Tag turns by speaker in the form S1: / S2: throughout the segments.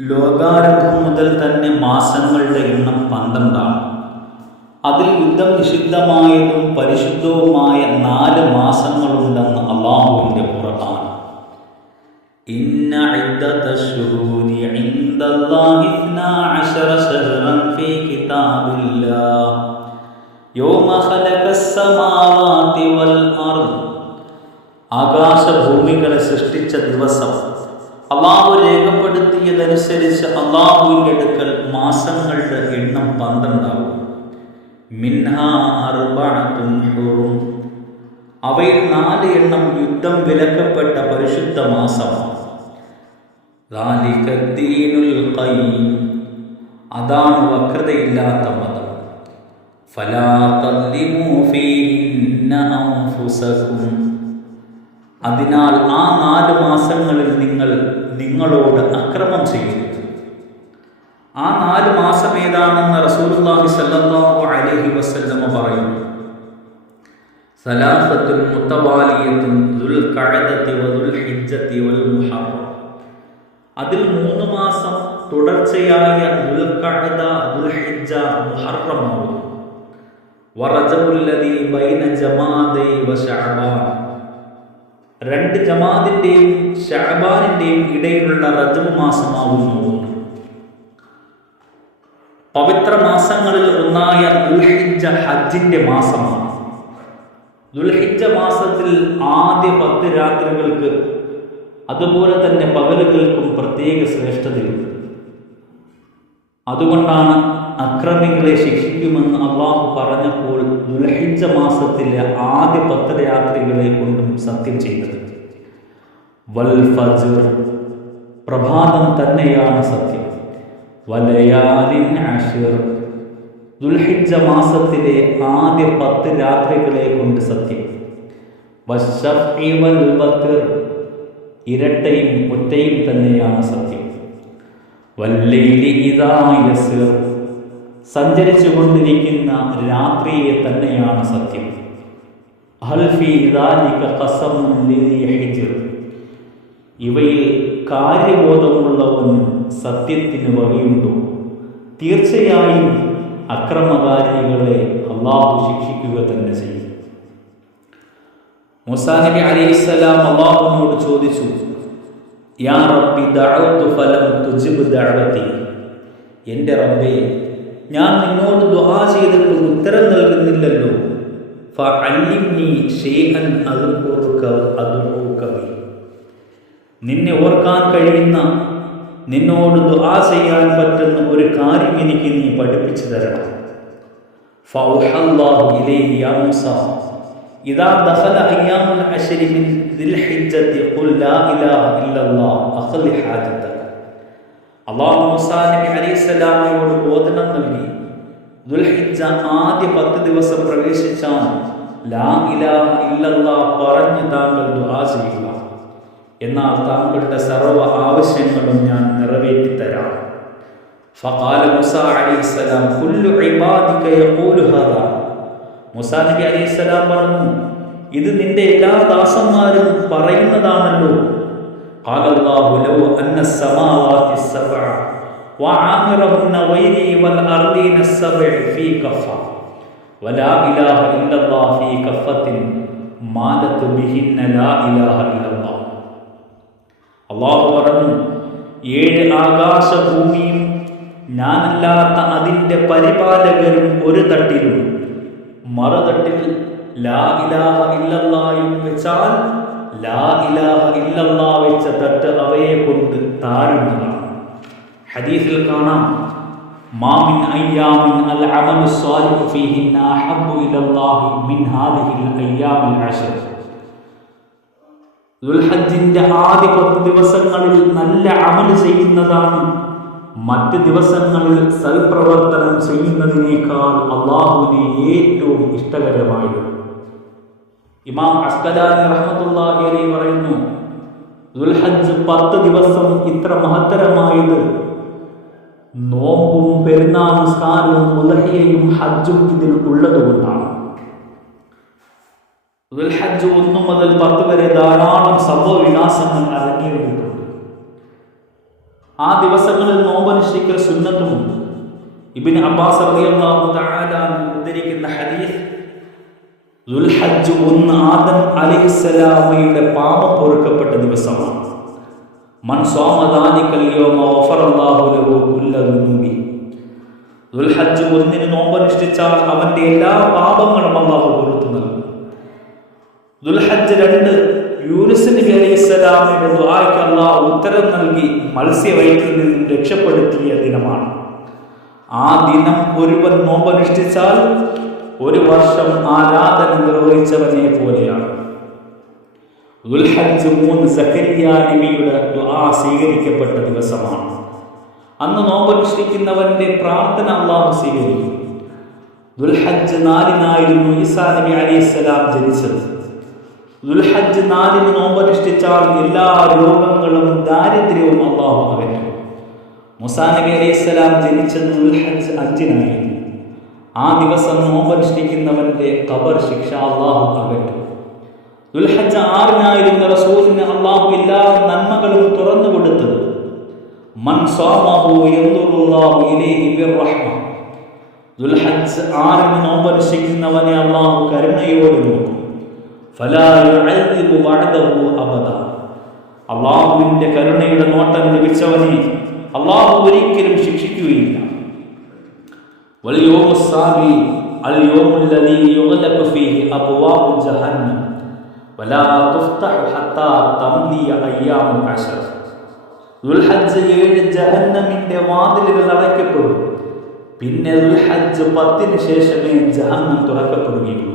S1: ലോകാരംഭം മുതൽ തന്നെ മാസങ്ങളുടെ എണ്ണം പന്ത്രണ്ടാണ്. അതിൽ യുദ്ധം നിഷിദ്ധമായതും പരിശുദ്ധവുമായ നാല് മാസങ്ങളുണ്ടെന്ന് അള്ളാഹുവിന്റെ ഖുർആൻ. ഇന്ന ഇദ്ദത ശുഹൂരി ഇൻദല്ലാഹി ഇത്നാ അശറ ശഹ്റൻ ഫീ കിതാബില്ലാഹ്. യൗമ ഖലഖസ് സമാവാതി വൽ അർദ്. ആകാശഭൂമികളെ സൃഷ്ടിച്ച ദിവസം അള്ളാഹു എഴുതിയതനുസരിച്ച് അള്ളാഹുവിന്റെ അടുക്കൽ മാസങ്ങളുടെ എണ്ണം പന്ത്രണ്ടാവും മിൻഹ അവയിൽ നാല് എണ്ണം യുദ്ധം വിലക്കപ്പെട്ട പരിശുദ്ധ മാസമാണ്. അതാണ് വക്രതയില്ലാത്ത മതം. അതിനാൽ ആ നാല് മാസങ്ങളിൽ നിങ്ങൾ നിങ്ങളോട് അക്രമം ചെയ്യരുത് ആ നാല് മാസം ഏതാണെന്ന് റസൂലുള്ളാഹി സ്വല്ലല്ലാഹു അലൈഹി വസല്ലമ പറയുന്നു. സലാസത്തുൽ മുത്തവാലിയത്തും ദുൽ അതിൽ മൂന്ന് മാസം തുടർച്ചയായ ദുൽ കഅദ ദുൽ ഹിജ്ജ മുഹറമാകുന്നു വറജബുല്ലദി ബൈന രണ്ട് ജമാദിന്റെയും ഷഹബാനിന്റെയും ഇടയിലുള്ള റജബ് മാസമാകുന്നു. പവിത്ര മാസങ്ങളിൽ ഒന്നായ ദുൽഹിജ്ജ ഹജ്ജിന്റെ മാസമാണ്. ദുൽഹിജ്ജ മാസത്തിൽ ആദ്യ പത്ത് രാത്രികൾക്ക് അതുപോലെ തന്നെ പകലുകൾക്കും പ്രത്യേക ശ്രേഷ്ഠതയുണ്ട്. അതുകൊണ്ടാണ് അക്രമികളെ ശിക്ഷിക്കുമെന്ന് അള്ളാഹു പറഞ്ഞപ്പോൾ ദുൽഹിജ്ജ മാസത്തിലെ ആദ്യ പത്ത് രാത്രികളെ കൊണ്ടും സത്യം ചെയ്തത്. വൽ ഫജ്ർ പ്രഭാതം തന്നെയാണ് സത്യം. വലയാലിൻ അഷിർ ദുൽഹിജ്ജ മാസത്തിലെ ആദ്യ പത്ത് രാത്രികളെ കൊണ്ട് സത്യം. ഇരട്ടയും ഒറ്റയും തന്നെയാണ് സത്യം. വല്ലൈലി ഇദാ യസ്ർ സഞ്ചരിച്ചു കൊണ്ടിരിക്കുന്ന രാത്രിയെ തന്നെയാണ് സത്യം. ഇവയിൽ കാര്യബോധമുള്ളവന് സത്യത്തിന് വഴിയുണ്ടോ? തീർച്ചയായും അക്രമകാരികളെ അള്ളാഹു ശിക്ഷിക്കുക തന്നെ ചെയ്യും. മുസാ നബി അലൈഹിസ്സലാം അള്ളാഹുവിനോട് ചോദിച്ചു യാ റബ്ബി ഫലം തുജിബ് എന്റെ റബ്ബേ ഞാൻ നിന്നോട് ദുആ ചെയ്തിട്ട് ഉത്തരം നൽകുന്നില്ലല്ലോ. നിന്നെ ഓർക്കാൻ കഴിയുന്ന നിന്നോട് ദുആ ചെയ്യാൻ പറ്റുന്ന ഒരു കാര്യം എനിക്ക് നീ പഠിപ്പിച്ചു തരണം. ഇതാ ദിൽഹിജ്ജത്തി ഖുൽ ലാ ഇലാഹ ഇല്ലല്ലാഹ് അല്ലാഹു മൂസാ നബി അലൈഹിസ്സലാമയോട് ബോധനം നൽകി. ദുൽഹിജ്ജ ആദ്യ പത്ത് ദിവസം പ്രവേശിച്ചാൽ ലാ ഇലാഹ ഇല്ലല്ലാഹ് പറഞ്ഞു താങ്കൾ ദുആ ചെയ്യുക. എന്നാൽ താങ്കളുടെ സർവ ആവശ്യങ്ങളും ഞാൻ നിറവേറ്റി തരാം ഫഖാല മുസ അലൈഹിസ്സലാം കുല്ലു ഇബാദിക യഖൂലു ഹാദാ. മുസാ നബി അലൈഹിസ്സലാം പറഞ്ഞു ഇത് നിന്റെ എല്ലാ ദാസന്മാരും പറയുന്നതാണല്ലോ. قال الله لو أن السماوات السبع وعامرهن غيري والأرضين السبع في كفة ولا إله إلا الله في كفة مالت بهن لا إله إلا الله അള്ളാഹു പറഞ്ഞു ഏഴ് ആകാശഭൂമിയും ഞാനല്ലാത്ത അതിൻ്റെ പരിപാലകരും ഒരു തട്ടിലും മറുതട്ടിൽ ലാ ഇലാഹ ഇല്ലല്ലായും വെച്ചാൽ ലാ ഇലാഹ വെച്ച തട്ട് അവയെ കൊണ്ട് താഴുന്നതാണ്. ഹദീസിൽ കാണാം ആദ്യ പത്ത് ദിവസങ്ങളിൽ നല്ല അമൽ ചെയ്യുന്നതാണ് മറ്റ് ദിവസങ്ങളിൽ സൽപ്രവർത്തനം ചെയ്യുന്നതിനേക്കാൾ അള്ളാഹുവിനെ ഏറ്റവും ഇഷ്ടകരമായത്. ഇമാം അസ്കദാനി റഹ്മത്തുള്ളാഹി അലൈഹി പറയുന്നു ദുൽഹജ്ജ് പത്ത് ദിവസം ഇത്ര മഹത്തരമായത് നോമ്പും പെരുന്നാൾ നിസ്കാരവും ഉലഹയും ഹജ്ജും ഇതിൽ ഉള്ളതുകൊണ്ടാണ്. ദുൽഹജ്ജ് ഒന്നു മുതൽ പത്ത് വരെ ധാരാളം സംഭവ അരങ്ങേറിയിട്ടുണ്ട് ആ ദിവസങ്ങളിൽ നോമ്പനുഷ്ഠിക്കൽ സുന്നത്തുമുണ്ട്. ഇബിൻ അബ്ബാസ് തആല ഉദ്ധരിക്കുന്ന ഹദീസ് ദുൽഹജ്ജ് ഒന്ന് ആദം അലൈഹിസ്സലാമയുടെ പാപം പൊറുക്കപ്പെട്ട ദിവസമാണ്. മൻ ദുൽഹജ്ജ് ഒന്നിന് നോമ്പനുഷ്ഠിച്ചാൽ അവന്റെ എല്ലാ പാപങ്ങളും അള്ളാഹു പൊറുത്തു നൽകും. ദുൽഹജ്ജ് രണ്ട് യൂനുസ് നബി അലൈഹി സ്വലാമിന്റെ ദുആയ്ക്ക് അള്ളാഹു ഉത്തരം നൽകി മത്സ്യവയറ്റിൽ നിന്നും രക്ഷപ്പെടുത്തിയ ദിനമാണ്. ആ ദിനം ഒരുവൻ നോമ്പനുഷ്ഠിച്ചാൽ ഒരു വർഷം ആരാധന നിർവഹിച്ചവനെ പോലെയാണ്. ദുൽഹജ് മൂന്ന് നബിയുടെ ദുആ സ്വീകരിക്കപ്പെട്ട ദിവസമാണ്. അന്ന് നോമ്പനുഷ്ഠിക്കുന്നവന്റെ പ്രാർത്ഥന അള്ളാഹു സ്വീകരിക്കും. ദുൽഹജ്ജ് നാലിനായിരുന്നു ഈസാ നബി അലൈഹിസ്സലാം ജനിച്ചത്. ദുൽഹജ്ജ് നാലിന് നോമ്പനുഷ്ഠിച്ചാൽ എല്ലാ രോഗങ്ങളും ദാരിദ്ര്യവും അള്ളാഹു അകറ്റും. മുസാ നബി അലൈഹിസ്സലാം ജനിച്ചത് ദുൽഹജ്ജ് അഞ്ചിനായിരുന്നു. ആ ദിവസം നോമ്പനുഷ്ഠിക്കുന്നവന്റെ കബർ ശിക്ഷ അള്ളാഹു അകറ്റും. ദുൽഹജ്ജ ആറിനായിരുന്ന റസൂലിന് അള്ളാഹു എല്ലാ നന്മകളും തുറന്നു കൊടുത്തത്. മൻ ദുൽഹജ്ജ് അള്ളാഹുവിന്റെ കരുണയുടെ നോട്ടം ലഭിച്ചവനെ അള്ളാഹു ഒരിക്കലും ശിക്ഷിക്കുകയില്ല. واليوم السابع اليوم الذي يغلق فيه أبواب جهنم ولا تفتح حتى تمضي أيام العشر ദുൽഹജ്ജ് ഏഴ് ജഹന്നമിന്റെ വാതിലുകൾ അടയ്ക്കപ്പെടും പിന്നെ ദുൽഹജ്ജ് പത്തിന് ശേഷമേ ജഹന്നം തുറക്കപ്പെടുകയുള്ളൂ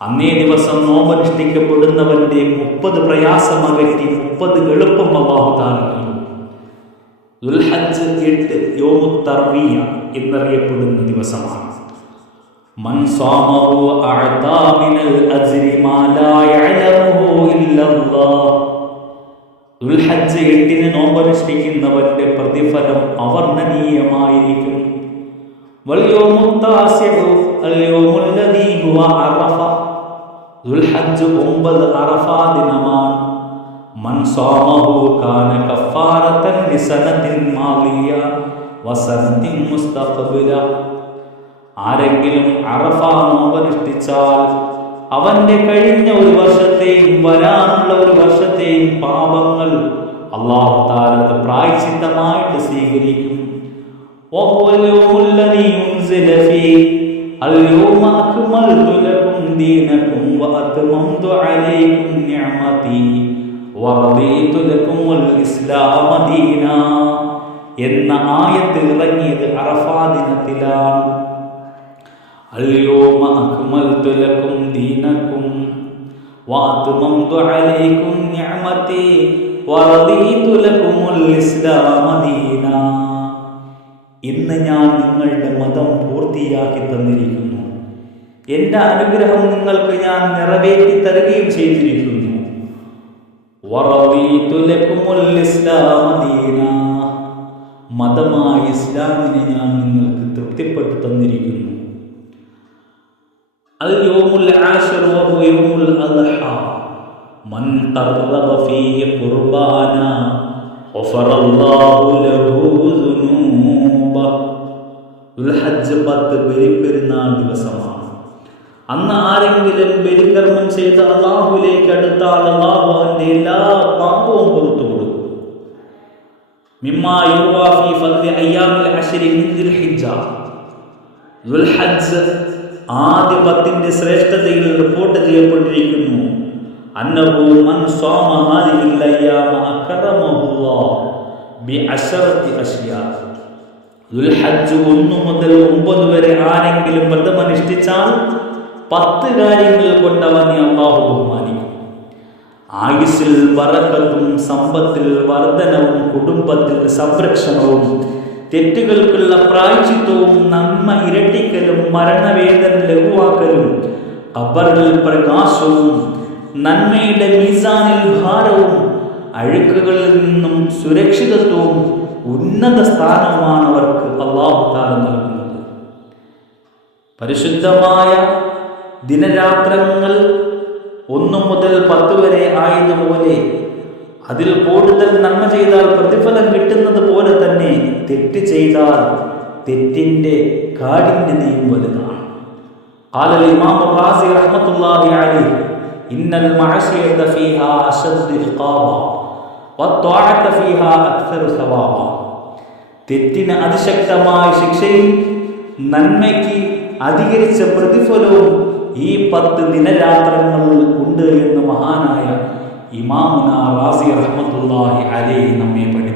S1: അന്നേ ദിവസം നോമ്പനുഷ്ഠിക്കപ്പെടുന്നവന്റെ മുപ്പത് പ്രയാസം അകറ്റി മുപ്പത് എളുപ്പം അള്ളാഹു താരം ദുൽഹജ്ജ് എട്ട് യോമു തർവിയ എന്നറിയപ്പെടുന്ന ദിവസമാണ്. നോമ്പനുഷ്ഠിക്കുന്നവന്റെ പ്രതിഫലം അവർണനീയമായിരിക്കും. ദുൽഹജ്ജ് ഒമ്പത് അറഫാ ദിനമാണ്. മൻ സ്വാമഹു കാന കഫാറത്തൻ ലിസനത്തിൻ മാളിയ വസനത്തിൻ മുസ്തഖബില ആരെങ്കിലും അറഫ നോമ്പനുഷ്ഠിച്ചാൽ അവന്റെ കഴിഞ്ഞ ഒരു വർഷത്തെയും വരാനുള്ള ഒരു വർഷത്തെയും പാപങ്ങൾ അള്ളാഹു താലത് പ്രായച്ചിത്തമായിട്ട് സ്വീകരിക്കും وهو اليوم الذي أنزل فيه اليوم أكملت لكم دينكم وأتممت عليكم نعمتي എന്ന ആയത്ത് ഇറങ്ങിയത് അറഫാ ദിനത്തിലാണ് اليوم أكملت لكم دينكم وأتممت عليكم نعمتي ورضيت لكم الإسلام دينا ഇന്ന് ഞാൻ നിങ്ങളുടെ മതം പൂർത്തിയാക്കി തന്നിരിക്കുന്നു എൻ്റെ അനുഗ്രഹം നിങ്ങൾക്ക് ഞാൻ നിറവേറ്റി തരുകയും ചെയ്തിരിക്കുന്നു മതമായ ഇസ്ലാമിനെ ഞാൻ നിങ്ങൾക്ക് തൃപ്തിപ്പെട്ടു തന്നിരിക്കുന്നു. അത് യോമുൽ അദ്ഹ. മൻ ഫീഹി ഖുർബാന ലഹു ദിവസം അന്ന് ആരെങ്കിലും ബലികർമ്മം ചെയ്ത് അള്ളാഹുവിലേക്ക് അടുത്താൽ അള്ളാഹു അവന്റെ എല്ലാ പാപവും പുറത്തു കൊടുക്കും. ആദ്യ പത്തിന്റെ ശ്രേഷ്ഠതയിൽ റിപ്പോർട്ട് ചെയ്യപ്പെട്ടിരിക്കുന്നു. ഒന്ന് മുതൽ ഒമ്പത് വരെ ആരെങ്കിലും വ്രതമനുഷ്ഠിച്ചാൽ പത്ത് കാര്യങ്ങൾ കൊണ്ട് അവനെ അള്ളാഹു ബഹുമാനിക്കും. ആയുസിൽ വറക്കത്തും സമ്പത്തിൽ വർധനവും കുടുംബത്തിൽ സംരക്ഷണവും തെറ്റുകൾക്കുള്ള പ്രായച്ചിത്വവും നന്മ ഇരട്ടിക്കലും മരണവേദന ലഘുവാക്കലും ഖബറിൽ പ്രകാശവും നന്മയുടെ മീസാനിൽ ഭാരവും അഴുക്കുകളിൽ നിന്നും സുരക്ഷിതത്വവും ഉന്നത സ്ഥാനവുമാണ് അവർക്ക് അള്ളാഹു താരം നൽകുന്നത്. പരിശുദ്ധമായ ദിനരാത്രങ്ങൾ ഒന്നു മുതൽ പത്ത് വരെ ആയതുപോലെ അതിൽ കൂടുതൽ നന്മ ചെയ്താൽ പ്രതിഫലം കിട്ടുന്ന തെറ്റ് ചെയ്താൽ തെറ്റിൻ്റെ കാഠിന്യതയും വലുതാണ് قال الإمام الرازي رحمة الله عليه إن المعصية فيها أشد عقابا والطاعة فيها أكثر ثوابا തെറ്റിന് അതിശക്തമായ ശിക്ഷയും നന്മയ്ക്ക് അധികരിച്ച പ്രതിഫലവും ഈ പത്ത് ദിനരാത്രങ്ങൾ ഉണ്ട് എന്ന് മഹാനായ ഇമാമുന റാസി റഹ്മത്തുള്ളാഹി അലൈഹി നമ്മെ പഠിപ്പിക്കുന്നു